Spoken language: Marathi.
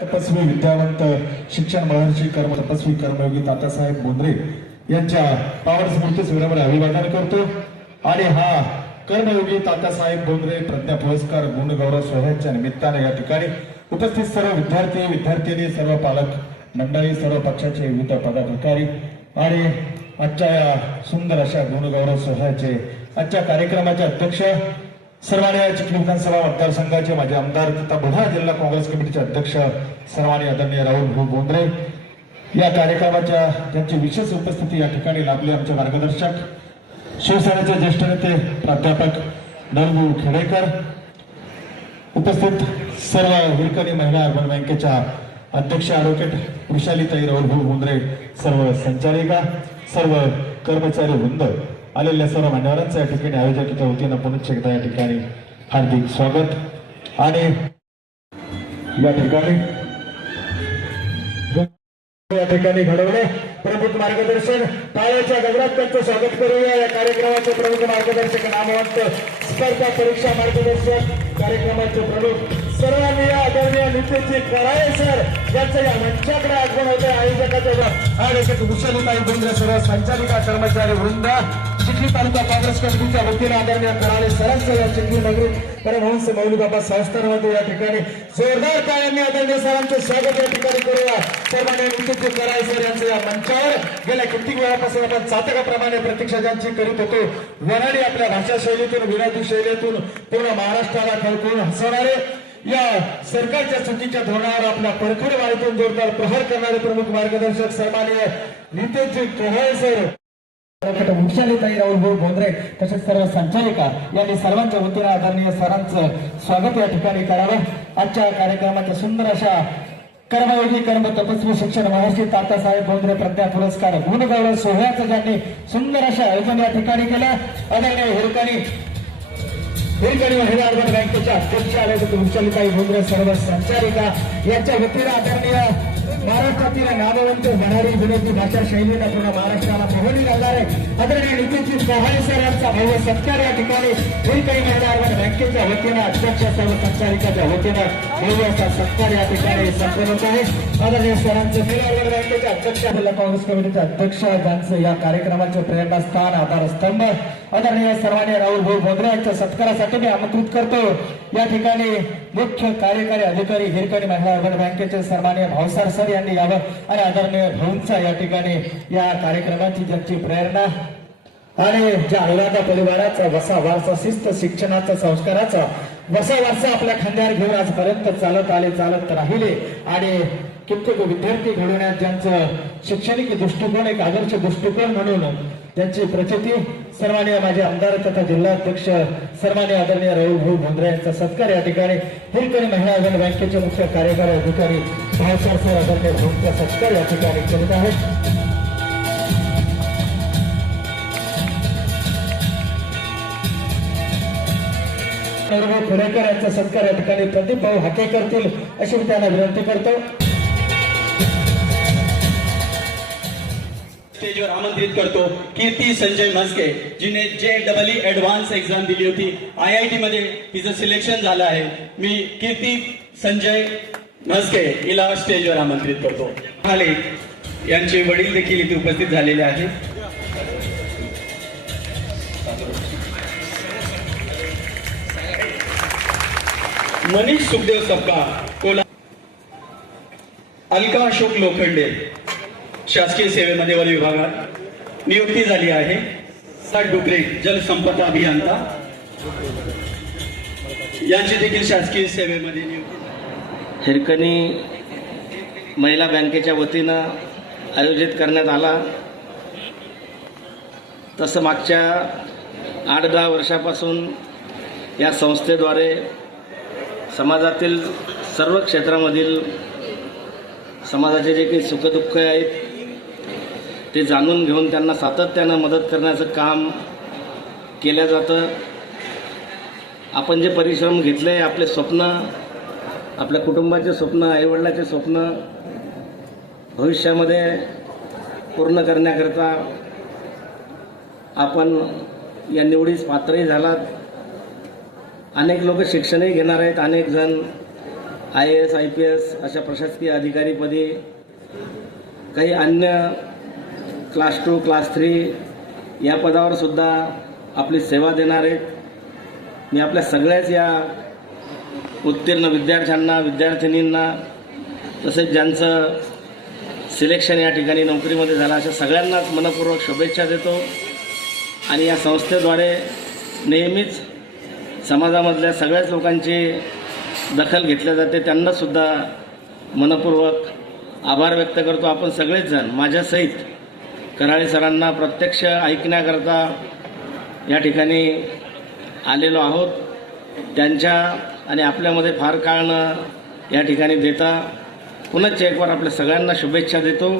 तपस्वी विद्यावंत शिक्षण महर्षी कर्म तपस्वी कर्मयोगी तात्यासाहेब बोंद्रे यांच्या पावन स्मृतीस विनम्र अभिवादन करतो। आणि हा कर्मयोगी तात्यासाहेब बोंद्रे प्रज्ञा पुरस्कार गुणगौरव सोहळ्याच्या निमित्ताने या ठिकाणी उपस्थित सर्व विद्यार्थी विद्यार्थिनी सर्व पालक मंडळी सर्व पक्षाचे विविध पदाधिकारी आणि आजच्या या सुंदर अशा गुणगौरव सोहळ्याचे आजच्या कार्यक्रमाचे अध्यक्ष सर्वांनी चिखली विधानसभा मतदारसंघाचे माजी आमदार तथा बुलढाणा जिल्हा काँग्रेस कमिटीचे अध्यक्ष सर्वांनी आदरणीय राहुल भाऊ बोंद्रे या कार्यक्रमाच्या त्यांची विशेष उपस्थिती या ठिकाणी लाभली। आमचे मार्गदर्शक शिवसेनेचे ज्येष्ठ नेते प्राध्यापक नरभाऊ खेडेकर, उपस्थित सर्व हिरकणी महिला अर्बन बँकेच्या अध्यक्ष ॲडव्होकेट वृषालीताई राहुल भाऊ बोंद्रे, सर्व संचालिका, सर्व कर्मचारी वृंद, आलेल्या सर्व मान्यवरांचं या ठिकाणी आयोजकाच्या वतीनं पुनश्च एकदा या ठिकाणी हार्दिक स्वागत। आणि या ठिकाणी घडवले प्रमुख मार्गदर्शन टाळ्याच्या गजरात त्यांचं स्वागत करूया। या कार्यक्रमाचे प्रमुख मार्गदर्शक नामवंत स्पर्धा परीक्षा मार्गदर्शक कार्यक्रमाचे प्रमुख सर्वांनी आदरणीय नितीनजी कराळे सर यांचं या मंचाकडे आगमन होते। आयोजकाच्या ॲडव्होकेट वृषालीताई बोंद्रे, सर्व संचालिका कर्मचारी वृंद, चिखली तालुका काँग्रेस कमिटीच्या वतीने आदरणीय कराळे सरांचं या चिखली नगरीत परमहंस मौलीबाबा संस्थानामध्ये या ठिकाणी जोरदार टाळ्यांनी आदरणीय सरांचे स्वागत या ठिकाणी करूया। सर्वांनी नितीनजी कराळे सर यांचं या मंचावर गेल्या कित्येक वेळापासून आपण चातकाप्रमाणे प्रतीक्षा ज्यांची करीत होतो, वनाडी आपल्या भाषा शैलीतून विनोदी शैलीतून पूर्ण महाराष्ट्राला खळखळून हसवणारे, या सरकारच्या चुकीच्या धोरणावर आपल्या परखड वाळीतून जोरदार प्रहार करणारे प्रमुख मार्गदर्शक सन्माननीय नितीनजी कराळे सर, वृषालीताई राहुल भाऊ बोंद्रे तसेच सर्व संचालिका यांनी सर्वांच्या वतीने आदरणीय सरांचं स्वागत या ठिकाणी करावं। आजच्या कार्यक्रमाच्या सुंदर अशा कर्मयोगी कर्म तपस्वी शिक्षण महर्षी तात्यासाहेब बोंद्रे प्रज्ञा पुरस्कार गुणगौरव सोहळ्याचं ज्यांनी सुंदर अशा आयोजन या ठिकाणी केलं, आदरणीय हिरकणी महिला अर्बन बँकेच्या अध्यक्ष ॲडव्होकेट वृषालीताई बोंद्रे, सर्व संचालिका यांच्या वतीने आदरणीय महाराष्ट्रातील नामवंत वनाडी विनोदी भाषा शैलीनं पूर्ण महाराष्ट्राला पोहोचली घालणारे आदरणीय नितीनजी कराळे सर यांचा भव्य सत्कार या ठिकाणी हिरकणी महिला अर्बन बँकेच्या वतीनं अध्यक्ष सर्व संचालिकाच्या वतीनं भव्य असा सत्कार या ठिकाणी संपन्न होत आहे। आदरणीय सरांचे महिला अर्बन बँकेचे अध्यक्ष जिल्हा काँग्रेस कमिटीचे अध्यक्ष ज्यांचं या कार्यक्रमाचे प्रेरणास्थान आधारस्तंभ आदरणीय सर्वांनी राहुल भाऊ बोंद्रे यांच्या सत्कारासाठी मी आमंत्रित करतो। या ठिकाणी मुख्य कार्यकारी अधिकारी हिरकणी महिला अर्बन बँकेचे सन्माननीय भावसार सर यांनी यावं आणि आदरणीय भाऊंचा या ठिकाणी या कार्यक्रमाची ज्यांची प्रेरणा आणि ज्या अनुराधा परिवाराचा वसा वारसा शिस्त शिक्षणाचा संस्काराचा वसा वारसा आपल्या खांद्यावर घेऊन आजपर्यंत चालत आले चालत राहिले आणि कित्येक विद्यार्थी घडवण्यात ज्यांचं शैक्षणिक दृष्टिकोन एक आदर्श दृष्टिकोन म्हणून त्यांची प्रचिती सर्वांनी माझे आमदार तथा जिल्हाध्यक्ष सर्वांनी आदरणीय राहुल भाऊ बोंद्रे यांचा सत्कार या ठिकाणी हिरकणी महिला अर्बन बँकेचे मुख्य कार्यकारी अधिकारी भावसार सर आदरणीय भाऊंचा सत्कार या ठिकाणी करीत आहेत। नरभाऊ खेडेकर यांचा सत्कार या ठिकाणी प्रदीप भाऊ हाके करतील अशी मी त्यांना विनंती करतो। स्टेजवर आमंत्रित करतो कीर्ती संजय म्हस्के, जिने JEE ऍडव्हान्स एक्झाम दिली होती, IIT मध्ये तिचं सिलेक्शन झालं आहे। मी कीर्ती संजय म्हस्के हिला स्टेजवर आमंत्रित करतो। हाले यांचे वडील देखील इथे उपस्थित झालेले आहेत। मनीष सुखदेव सपका कोल्हापूर, अलका अशोक लोखंडे शासकीय सेवेमध्ये वन विभागात नियुक्ती झाली आहे। डुकरे जलसंपदा अभियंता यांची देखील शासकीय सेवेमध्ये नियुक्ती। हिरकणी महिला बँकेच्या वतीनं आयोजित करण्यात आला। तसं मागच्या 8-10 वर्षापासून या संस्थेद्वारे समाजातील सर्व क्षेत्रामधील समाजाचे जे काही सुखदुःख आहेत ते जाणून घेऊन त्यांना सातत्यानं मदत करण्याचं काम केलं जातं। आपण जे परिश्रम घेतले, आपले स्वप्न, आपल्या कुटुंबाचे स्वप्न, आईवडिलाचे स्वप्न भविष्यामध्ये पूर्ण करण्याकरता आपण या निवडीस पात्रही झालात। अनेक लोक शिक्षणही घेणार आहेत, अनेक जण IAS IPS अशा प्रशासकीय अधिकारीपदी, काही अन्य क्लास 2 क्लास 3 या पदावर सुद्धा आपली सेवा देणार आहेत. मी आपल्या सगळ्याच या उत्तीर्ण विद्यार्थ्यांना, विद्यार्थिनींना, तसेच ज्यांचं सिलेक्शन या ठिकाणी नोकरीमध्ये झालं अशा सगळ्यांनाच मनपूर्वक शुभेच्छा देतो. आणि या संस्थेद्वारे नेहमीच समाजामधल्या सगळ्याच लोकांची दखल घेतल्या जाते, त्यांनासुद्धा मनपूर्वक आभार व्यक्त करतो. आपण सगळेच जण माझ्यासहित कराळे सरांना प्रत्यक्ष ऐकण्याकरता या ठिकाणी आलेलो आहोत. त्यांच्या आणि आपल्यामध्ये फार काळ न या ठिकाणी देता पुनश्च एक बार आपल्या सगळ्यांना शुभेच्छा देतो.